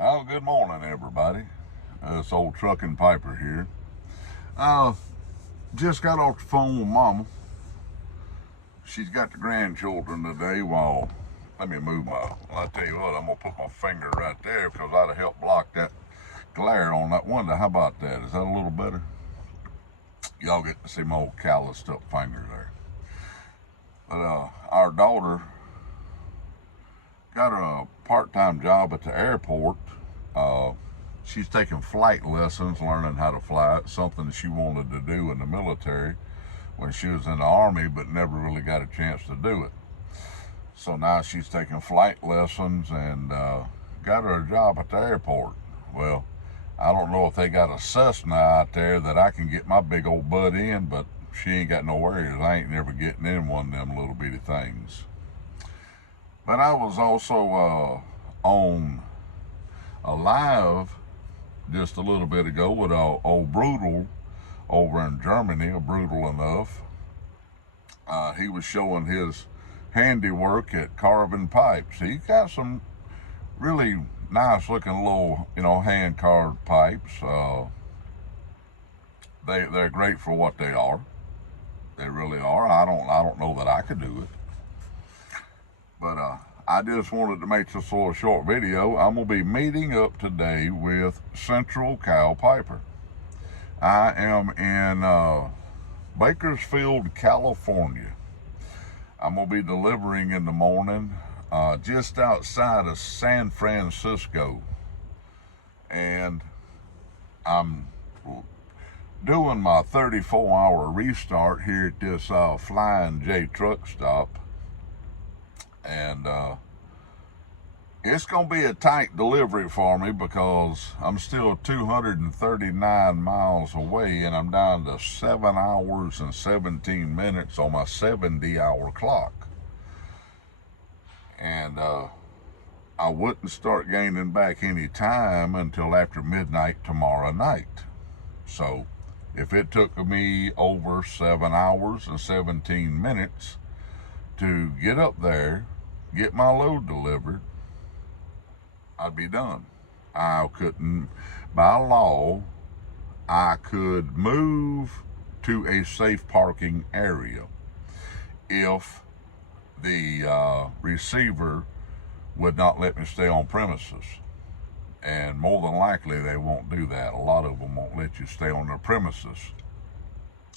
Well, good morning, everybody. It's old Truckin' Piper here. Uh, just got off the phone with Mama. She's got the grandchildren today. Well, let me move I'll tell you what, I'm gonna put my finger right there because that'll help block that glare on that window. How about that? Is that a little better? Y'all get to see my old calloused up finger there. But our daughter got a part-time job at the airport. She's taking flight lessons, learning how to fly. It's something she wanted to do in the military when she was in the Army, but never really got a chance to do it. So now she's taking flight lessons and got her a job at the airport. Well, I don't know if they got a Cessna out there that I can get my big old butt in, but she ain't got no worries. I ain't never getting in one of them little bitty things. But I was also on a live just a little bit ago with old Brutal over in Germany, Brutal Enough. He was showing his handiwork at carving pipes. He got some really nice looking little, hand carved pipes. They're great for what they are. They really are. I don't know that I could do it. But I just wanted to make this little short video. I'm going to be meeting up today with Central Cal Piper. I am in Bakersfield, California. I'm going to be delivering in the morning just outside of San Francisco. And I'm doing my 34-hour restart here at this Flying J truck stop. And it's going to be a tight delivery for me because I'm still 239 miles away and I'm down to 7 hours and 17 minutes on my 70-hour clock. And I wouldn't start gaining back any time until after midnight tomorrow night. So if it took me over 7 hours and 17 minutes to get up there, get my load delivered, I'd be done. I couldn't, by law, I could move to a safe parking area if the receiver would not let me stay on premises. And more than likely they won't do that. A lot of them won't let you stay on their premises,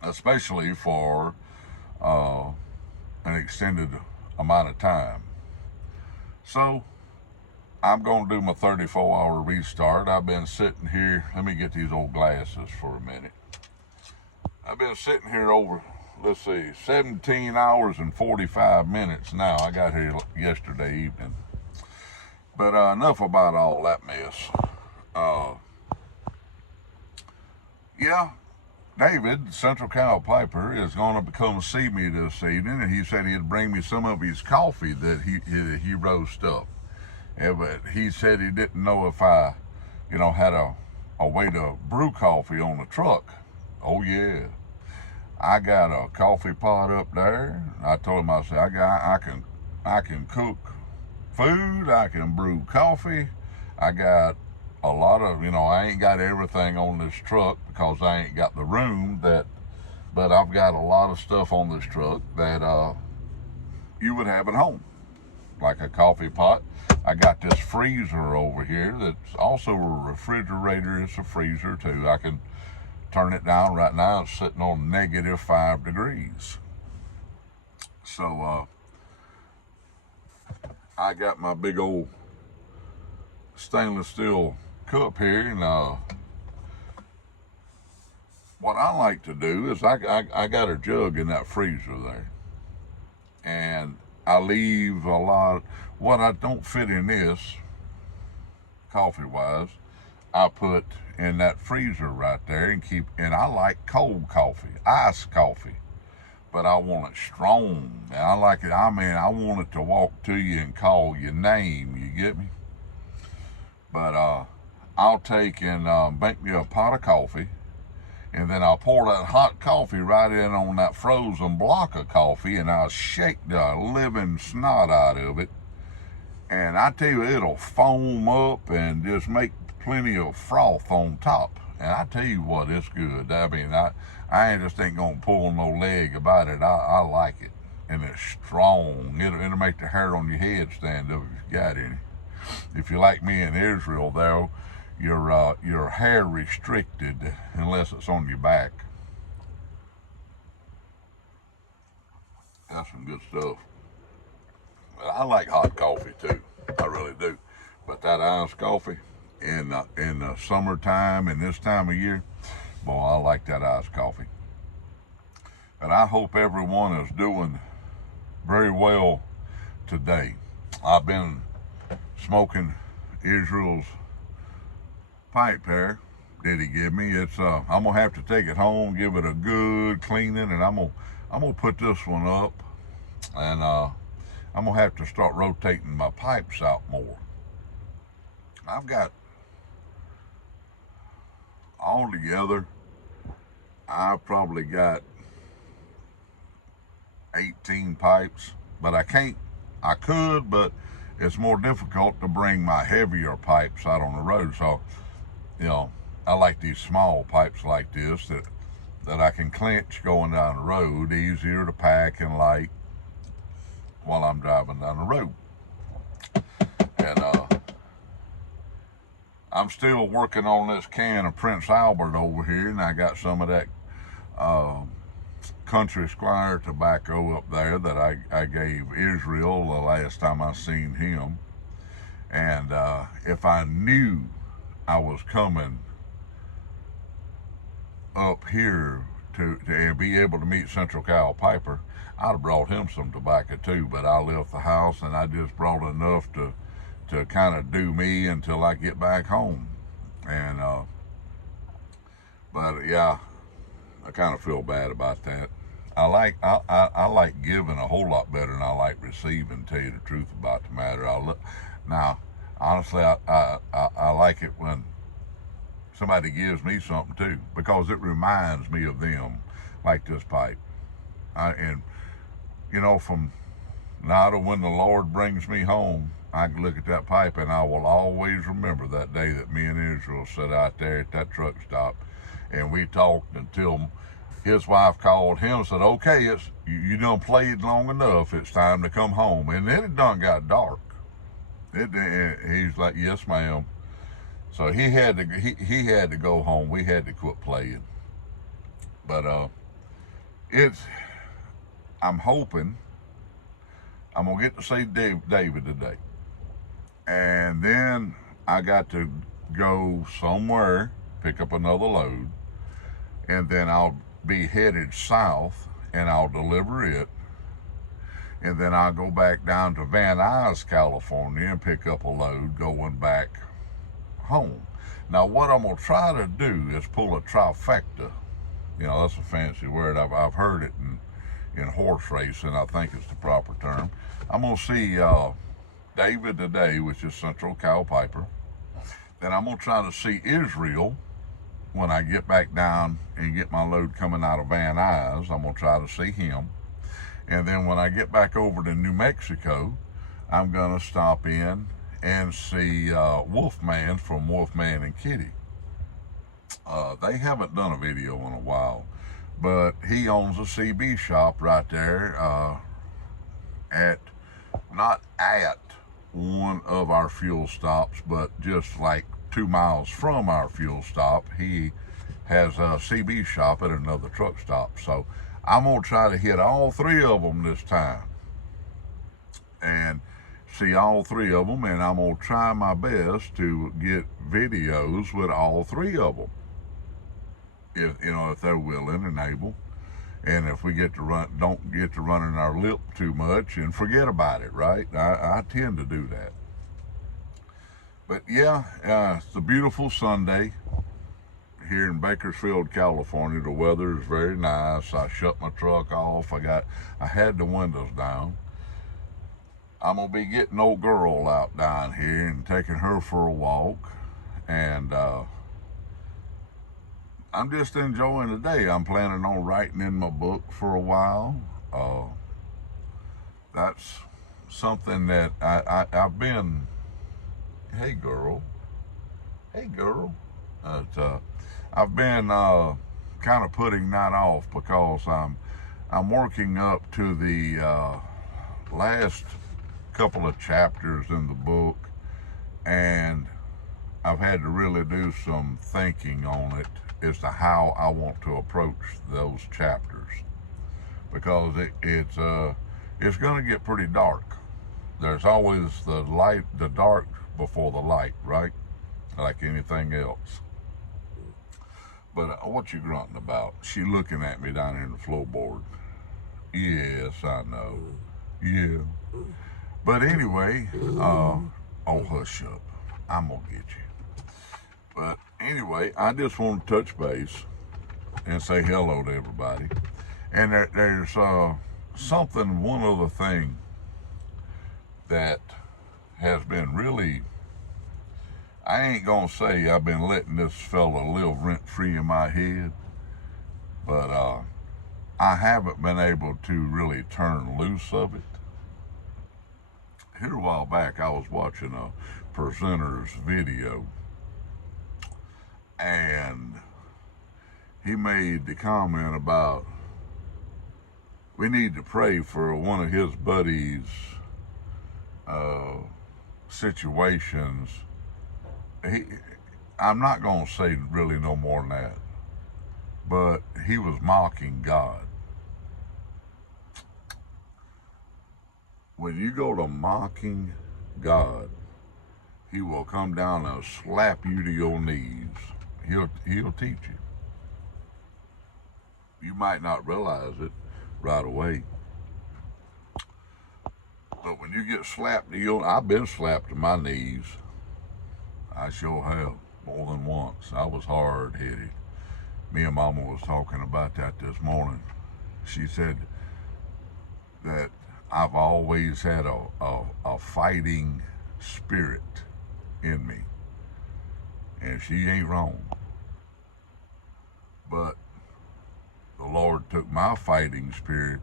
especially for an extended amount of time. So I'm going to do my 34-hour restart. I've been sitting here. Let me get these old glasses for a minute. I've been sitting here over, 17 hours and 45 minutes now. I got here yesterday evening. But enough about all that mess. Yeah, David, Central Cal Piper, is going to come see me this evening, and he said he'd bring me some of his coffee that he roasts up. Yeah, but he said he didn't know if I, had a way to brew coffee on the truck. Oh yeah, I got a coffee pot up there. I told him, I said, I can cook food. I can brew coffee. I got a lot of, I ain't got everything on this truck because I ain't got the room but I've got a lot of stuff on this truck that you would have at home, like a coffee pot. I got this freezer over here that's also a refrigerator. It's a freezer too. I can turn it down. Right now it's sitting on -5 degrees. So I got my big old stainless steel cup here, and what I like to do is I got a jug in that freezer there, and I leave a lot. What I don't fit in this, coffee-wise, I put in that freezer right there and I like cold coffee, iced coffee, but I want it strong. And I like it, I want it to walk to you and call your name, you get me? But I'll take and make me a pot of coffee, and then I'll pour that hot coffee right in on that frozen block of coffee, and I'll shake the living snot out of it. And I tell you, it'll foam up and just make plenty of froth on top. And I tell you what, it's good. I mean, I just ain't gonna pull no leg about it. I like it, and it's strong. It'll make the hair on your head stand up if you got any. If you're like me in Israel, though, your hair restricted unless it's on your back. That's some good stuff. But I like hot coffee too. I really do. But that iced coffee in the summertime and this time of year, boy, I like that iced coffee. And I hope everyone is doing very well today. I've been smoking Israel's pipe there. Did he give me? It's I'm gonna have to take it home, give it a good cleaning, and I'm gonna put this one up, and I'm gonna have to start rotating my pipes out more. Altogether, I've probably got 18 pipes, but I could, but it's more difficult to bring my heavier pipes out on the road. So, you know, I like these small pipes like this that I can clench going down the road, easier to pack and light while I'm driving down the road. And I'm still working on this can of Prince Albert over here, and I got some of that Country Squire tobacco up there that I gave Israel the last time I seen him. And if I knew I was coming up here to be able to meet Central Cal Piper, I'd have brought him some tobacco too, but I left the house and I just brought enough to kind of do me until I get back home. And but yeah, I kind of feel bad about that. I like giving a whole lot better than I like receiving. To tell you the truth about the matter, now honestly I like it when somebody gives me something too, because it reminds me of them, like this pipe. And you know, from now to when the Lord brings me home, I can look at that pipe and I will always remember that day that me and Israel sat out there at that truck stop and we talked until his wife called him and said, okay, you done played long enough, it's time to come home. And then it done got dark. He's like, yes ma'am. So he had to go home. We had to quit playing. But I'm hoping I'm gonna get to see David today. And then I got to go somewhere, pick up another load, and then I'll be headed south and I'll deliver it. And then I'll go back down to Van Nuys, California and pick up a load going back home. Now, what I'm gonna try to do is pull a trifecta. You know, that's a fancy word. I've heard it in horse racing. I think it's the proper term. I'm gonna see David today, which is Central Cal Piper. Then I'm gonna try to see Israel when I get back down and get my load coming out of Van Nuys. I'm gonna try to see him. And then when I get back over to New Mexico, I'm gonna stop in and see Wolfman from Wolfman and Kitty. They haven't done a video in a while, but he owns a CB shop right there not at one of our fuel stops, but just like 2 miles from our fuel stop. He has a CB shop at another truck stop. So I'm gonna try to hit all 3 of them this time and see all 3 of them, and I'm gonna try my best to get videos with all 3 of them, if they're willing and able. And if we don't get to running our lip too much and forget about it, right? I tend to do that. But yeah, it's a beautiful Sunday here in Bakersfield, California. The weather is very nice. I shut my truck off. I had the windows down. I'm gonna be getting old girl out down here and taking her for a walk, and I'm just enjoying the day. I'm planning on writing in my book for a while. That's something that I've been, hey girl, hey girl, I've been kind of putting that off because I'm working up to the last couple of chapters in the book, and I've had to really do some thinking on it as to how I want to approach those chapters, because it's going to get pretty dark. There's always the dark before the light, right? Like anything else. But what you grunting about? She looking at me down here in the floorboard. Yes, I know. Yeah. But anyway, oh, hush up. I'm going to get you. But anyway, I just want to touch base and say hello to everybody. And there's one other thing that has been really, I ain't going to say I've been letting this fella live rent free in my head, but I haven't been able to really turn loose of it. Here a while back, I was watching a presenter's video, and he made the comment about we need to pray for one of his buddies' situations. I'm not going to say really no more than that, but he was mocking God. When you go to mocking God, he will come down and slap you to your knees. He'll teach you. You might not realize it right away, but when you get slapped to I've been slapped to my knees. I sure have, more than once. I was hard-headed. Me and Mama was talking about that this morning. She said that I've always had a fighting spirit in me, and she ain't wrong. But the Lord took my fighting spirit,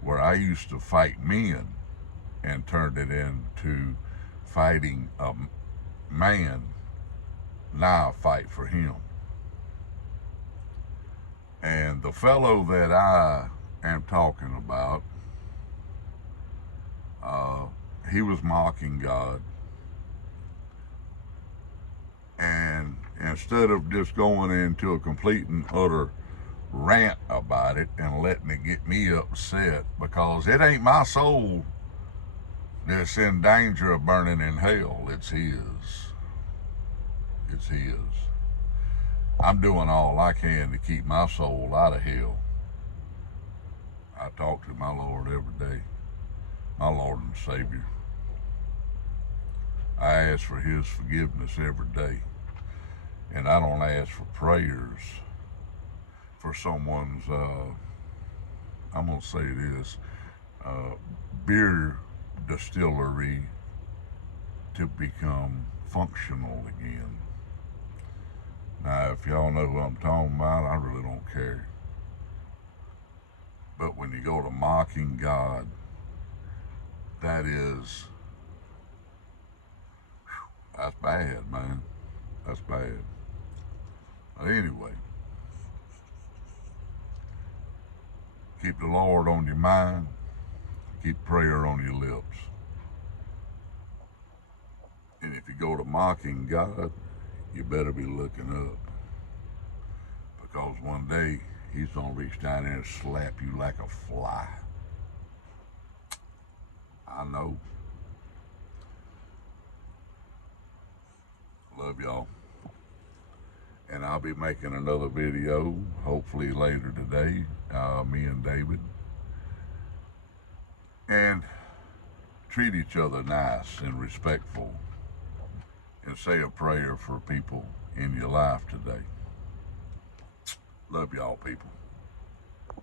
where I used to fight men, and turned it into fighting a man. Now I fight for him. And the fellow that I am talking about, he was mocking God. And instead of just going into a complete and utter rant about it and letting it get me upset, because it ain't my soul that's in danger of burning in hell, it's his. It's his. I'm doing all I can to keep my soul out of hell. I talk to my Lord every day, my Lord and Savior. I ask for his forgiveness every day. And I don't ask for prayers for someone's, I'm going to say this, beer distillery to become functional again. Now, if y'all know who I'm talking about, I really don't care. But when you go to mocking God, that's bad, man. That's bad. But anyway, keep the Lord on your mind. Keep prayer on your lips. And if you go to mocking God, you better be looking up. Because one day, he's going to reach down there and slap you like a fly. I know. Love y'all. And I'll be making another video, hopefully later today, me and David. And treat each other nice and respectful. And say a prayer for people in your life today. Love y'all, people.